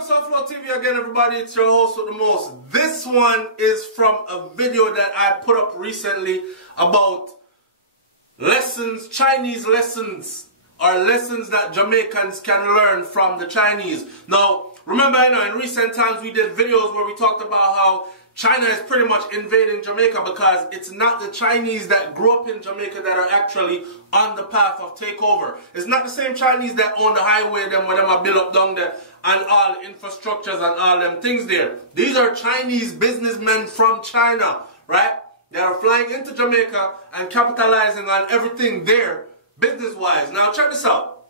Souflotv again, everybody. It's your host with the most. This one is from a video that I put up recently about lessons, Chinese lessons, or lessons that Jamaicans can learn from the Chinese. Now, remember, in recent times we did videos where we talked about how China is pretty much invading Jamaica because it's not the Chinese that grew up in Jamaica that are actually on the path of takeover. It's not the same Chinese that own the highway, them where them are built up down there and all infrastructures and all them things there. These are Chinese businessmen from China, right? They are flying into Jamaica and capitalizing on everything there, business-wise. Now check this out.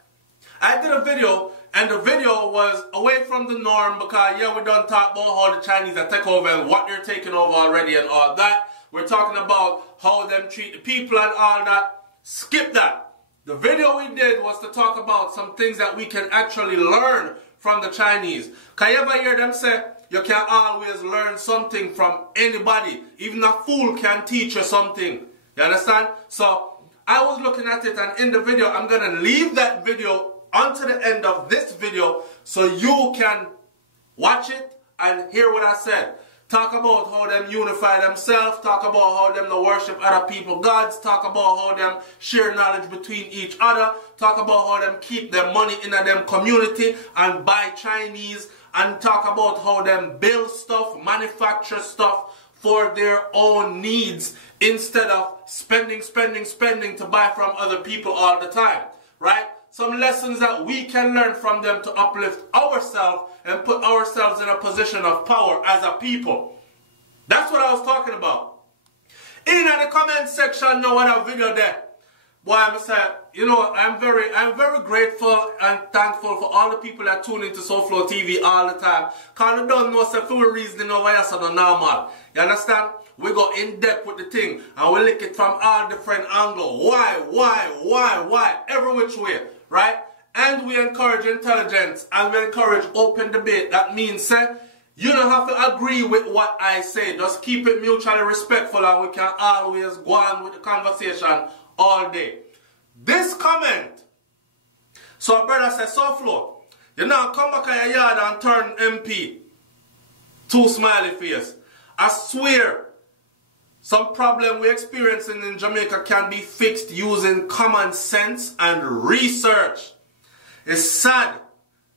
I did a video, and the video was away from the norm because, yeah, we done talk about how the Chinese are taking over and what they're taking over already and all that. We're talking about how them treat the people and all that. Skip that. The video we did was to talk about some things that we can actually learn from the Chinese. Can you ever hear them say, you can always learn something from anybody? Even a fool can teach you something. You understand? So, I was looking at it, and in the video, I'm going to leave that video onto the end of this video so you can watch it and hear what I said. Talk about how them unify themselves, talk about how them no worship other people gods, talk about how them share knowledge between each other, talk about how them keep their money in them community and buy Chinese, and talk about how them build stuff, manufacture stuff for their own needs instead of spending to buy from other people all the time, right? Some lessons that we can learn from them to uplift ourselves and put ourselves in a position of power as a people. That's what I was talking about. In the comment section now on a video there, boy, I'm saying, you know, I'm very grateful and thankful for all the people that tune into Souflotv all the time. Because they don't know for a reason over here, so normal. You understand? We go in depth with the thing and we look it from all different angles. Why? Every which way. Right? And we encourage intelligence and we encourage open debate. That means, you don't have to agree with what I say. Just keep it mutually respectful and we can always go on with the conversation all day. This comment. So a brother says, Souflo, you now come back in your yard and turn MP. Two smiley face. I swear, some problem we're experiencing in Jamaica can be fixed using common sense and research. It's sad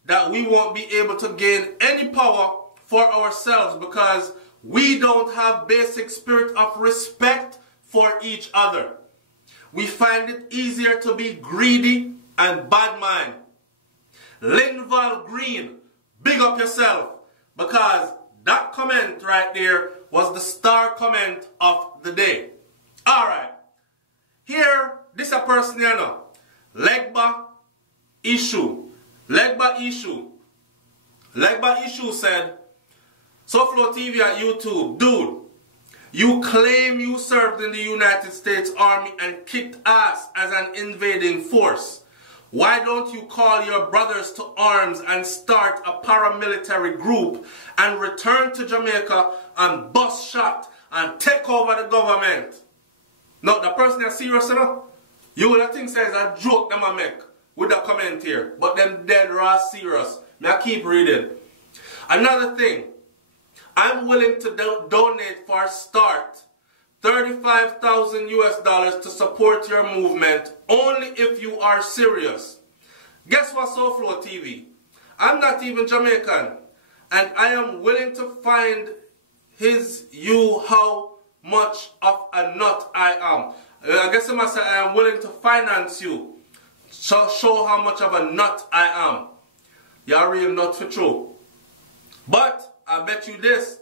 that we won't be able to gain any power for ourselves because we don't have basic spirit of respect for each other. We find it easier to be greedy and bad mind. Linval Green, big up yourself, because that comment right there was the star comment of the day. Alright. Here, this a person you know. Legba Issue. Legba Issue said, Souflotv at YouTube, dude, you claim you served in the United States Army and kicked ass as an invading force. Why don't you call your brothers to arms and start a paramilitary group and return to Jamaica and bust shot and take over the government? No, the person is serious enough. You will think says a joke them I make with the comment here, but them dead raw serious. May I keep reading. Another thing, I'm willing to donate for a start $35,000 US to support your movement only if you are serious. Guess what, Souflotv? I'm not even Jamaican, and I am willing to find you how much of a nut I am. I guess I must say I am willing to finance you. So show how much of a nut I am. You're real nut for true. But I bet you this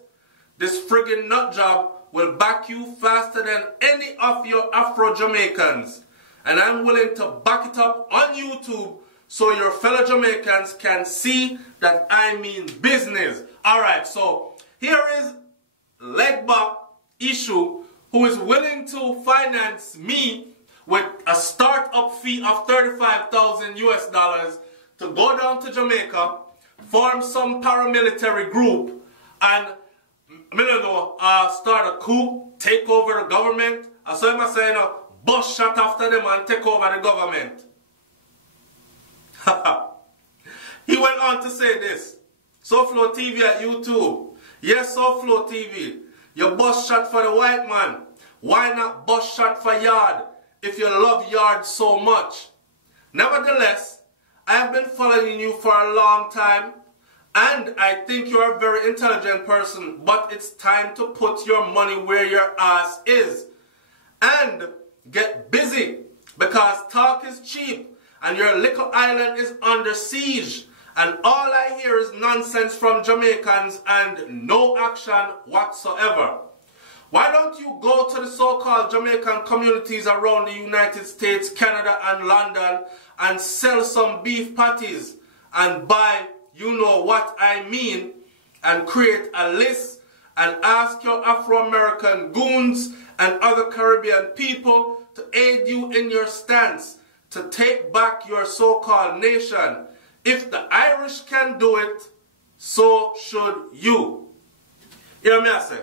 friggin' nut job will back you faster than any of your Afro-Jamaicans. And I'm willing to back it up on YouTube so your fellow Jamaicans can see that I mean business. Alright, so here is Legba Issue, who is willing to finance me with a startup fee of $35,000 US to go down to Jamaica, form some paramilitary group, and start a coup, take over the government. And so I'm saying, bust shot after them and take over the government. He went on to say this. Souflotv at YouTube. Yes, Souflotv. You bust shot for the white man. Why not bust shot for yard if you love yard so much? Nevertheless, I have been following you for a long time, and I think you're a very intelligent person, but it's time to put your money where your ass is and get busy, because talk is cheap and your little island is under siege, and all I hear is nonsense from Jamaicans and no action whatsoever. Why don't you go to the so-called Jamaican communities around the United States, Canada and London and sell some beef patties and buy, you know what I mean, and create a list and ask your Afro-American goons and other Caribbean people to aid you in your stance to take back your so-called nation. If the Irish can do it, so should you. You know what I say?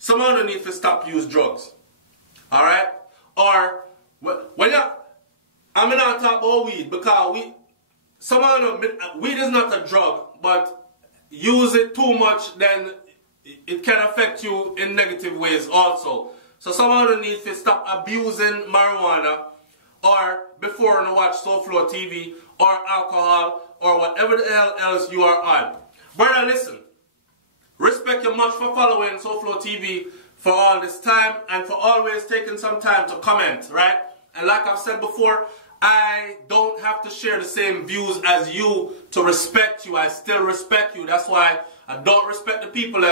Someone need to stop use drugs. Alright? Or, when you, I'm not talking about weed, because weed is not a drug, but use it too much, then it can affect you in negative ways also. So someone needs to stop abusing marijuana, or before you watch Souflotv, or alcohol, or whatever the hell else you are on. Brother, listen. Respect you much for following Souflotv for all this time, and for always taking some time to comment, right? And like I've said before, I don't have to share the same views as you to respect you. I still respect you. That's why I don't respect the people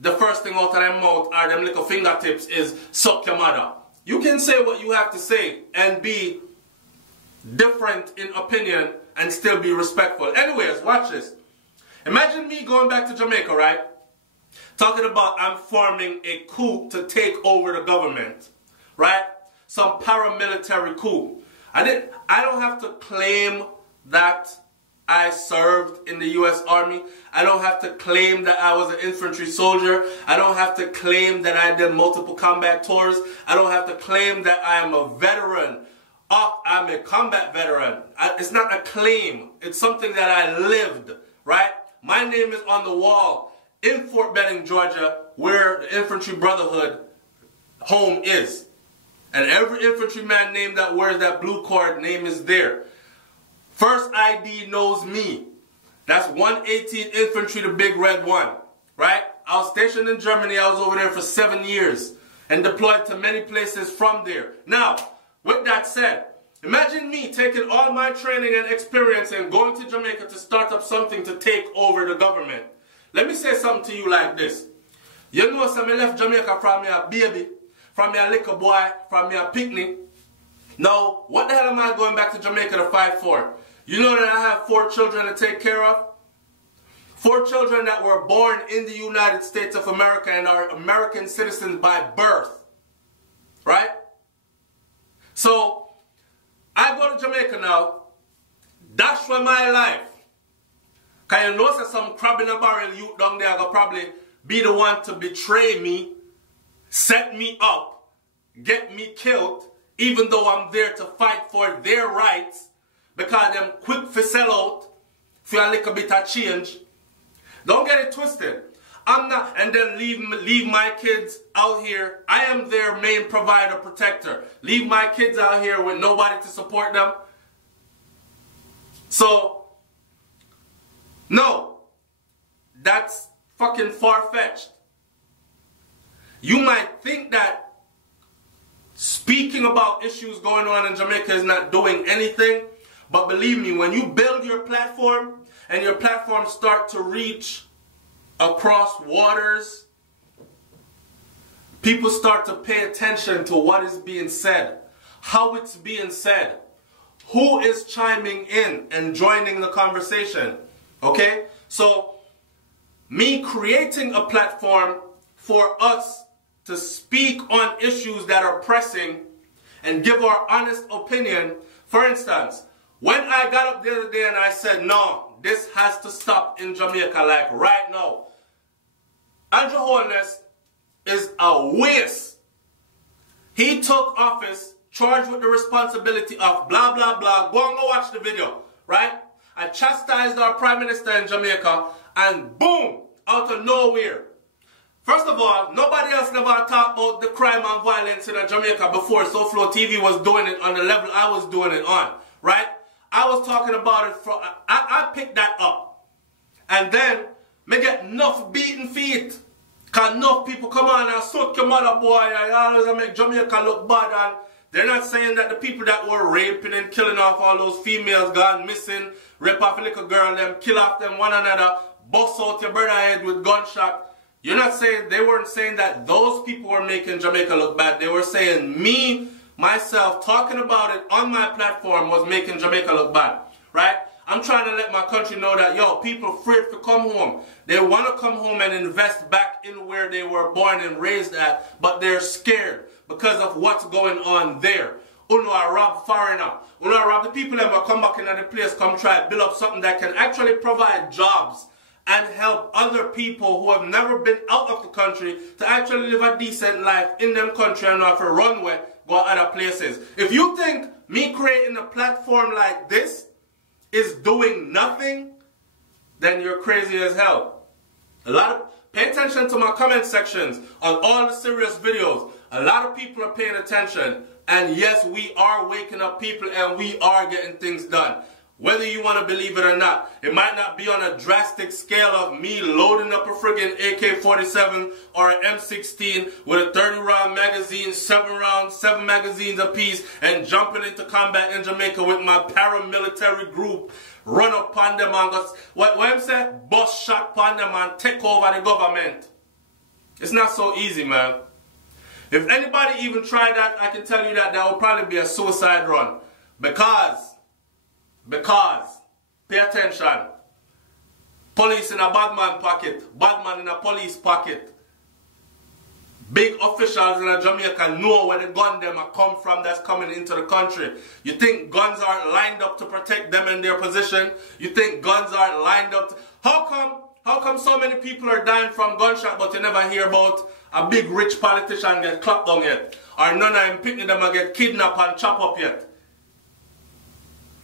the first thing out of their mouth are them little fingertips is suck your mother. You can say what you have to say and be different in opinion and still be respectful. Anyways, watch this. Imagine me going back to Jamaica, right? Talking about I'm forming a coup to take over the government, right? Some paramilitary coup. I don't have to claim that I served in the U.S. Army. I don't have to claim that I was an infantry soldier. I don't have to claim that I did multiple combat tours. I don't have to claim that I am a veteran. I'm a combat veteran. It's not a claim. It's something that I lived, right? My name is on the wall in Fort Benning, Georgia, where the Infantry Brotherhood home is. And every infantryman name that wears that blue cord name is there. First ID knows me. That's 118th Infantry, the big red one, right? I was stationed in Germany. I was over there for 7 years and deployed to many places from there. Now, with that said, imagine me taking all my training and experience and going to Jamaica to start up something to take over the government. Let me say something to you like this. You know, so I left Jamaica from a baby, from a little boy, from a picnic. Now, what the hell am I going back to Jamaica to fight for? You know that I have 4 children to take care of? 4 children that were born in the United States of America and are American citizens by birth. Right? So, I go to Jamaica now, dash for my life. Because you know that some crab in a barrel youth down there will probably be the one to betray me, set me up, get me killed, even though I'm there to fight for their rights, because them quick for sell out for a little bit of change. Don't get it twisted. I'm not, and then leave my kids out here. I am their main provider, protector. Leave my kids out here with nobody to support them. So, no, that's fucking far-fetched. You might think that speaking about issues going on in Jamaica is not doing anything, but believe me, when you build your platform and your platform start to reach across waters, people start to pay attention to what is being said, how it's being said, who is chiming in and joining the conversation. Okay? So, me creating a platform for us to speak on issues that are pressing and give our honest opinion. For instance, when I got up the other day and I said, no, this has to stop in Jamaica, like right now. Andrew Holness is a waste. He took office, charged with the responsibility of blah, blah, blah. Go and go watch the video, right? I chastised our Prime Minister in Jamaica. and boom, out of nowhere. First of all, nobody else never talked about the crime and violence in Jamaica before Souflotv was doing it on the level I was doing it on, right? I was talking about it from, I picked that up. And then, me get enough beaten feet. Cause enough people come on and suck your mother, boy, and always make Jamaica look bad. And they're not saying that the people that were raping and killing off all those females gone missing, rape off a little girl, them kill off them one another, bust out your brother head with gunshot. You're not saying, they weren't saying that those people were making Jamaica look bad. They were saying me, myself, talking about it on my platform was making Jamaica look bad, right? I'm trying to let my country know that, yo, people afraid to come home. They want to come home and invest back in where they were born and raised at, but they're scared because of what's going on there. Uno are rob foreigner. Uno are rob the people that will come back into the place, come try to build up something that can actually provide jobs and help other people who have never been out of the country to actually live a decent life in them country and not for runway, go other places. If you think me creating a platform like this is doing nothing, then you're crazy as hell. Pay attention to my comment sections on all the serious videos. A lot of people are paying attention. And yes, we are waking up people and we are getting things done. Whether you want to believe it or not. It might not be on a drastic scale of me loading up a friggin' AK-47 or an M16 with a 30-round magazine, 7 rounds, 7 magazines apiece, and jumping into combat in Jamaica with my paramilitary group, run up on them and go, what I'm saying? Bust shot upon them and take over the government. It's not so easy, man. If anybody even tried that, I can tell you that that would probably be a suicide run. Because, pay attention, police in a bad man pocket, bad man in a police pocket. Big officials in Jamaica know where the gun them are come from that's coming into the country. You think guns aren't lined up to protect them in their position? You think guns aren't lined up to... How come so many people are dying from gunshot but you never hear about a big rich politician get clapped down yet? Or none of them picking them and get kidnapped and chopped up yet?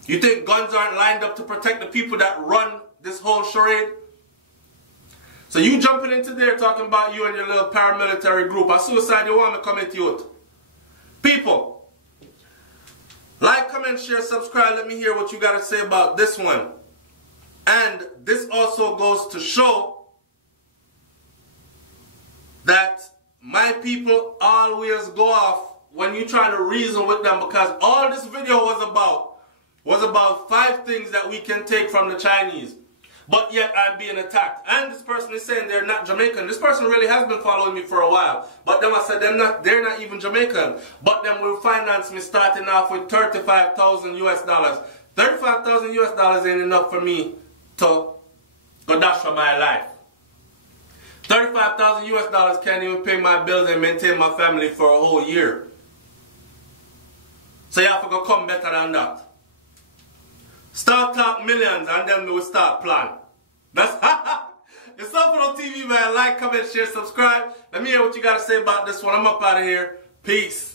You think guns aren't lined up to protect the people that run this whole charade? So you jumping into there talking about you and your little paramilitary group. A suicide you want to commit youth. People, like, comment, share, subscribe. Let me hear what you got to say about this one. And this also goes to show that my people always go off when you try to reason with them, because all this video was about 5 things that we can take from the Chinese. But yet I'm being attacked. And this person is saying they're not Jamaican. This person really has been following me for a while. But then I said they're not even Jamaican. But then will finance me starting off with $35,000 US. $35,000 US ain't enough for me to go dash for my life. $35,000 US can't even pay my bills and maintain my family for a whole year. So you have to go come better than that. Start talk millions and then we will start plan. That's it's Souflotv, man. Like, comment, share, subscribe. Let me hear what you got to say about this one. I'm up out of here. Peace.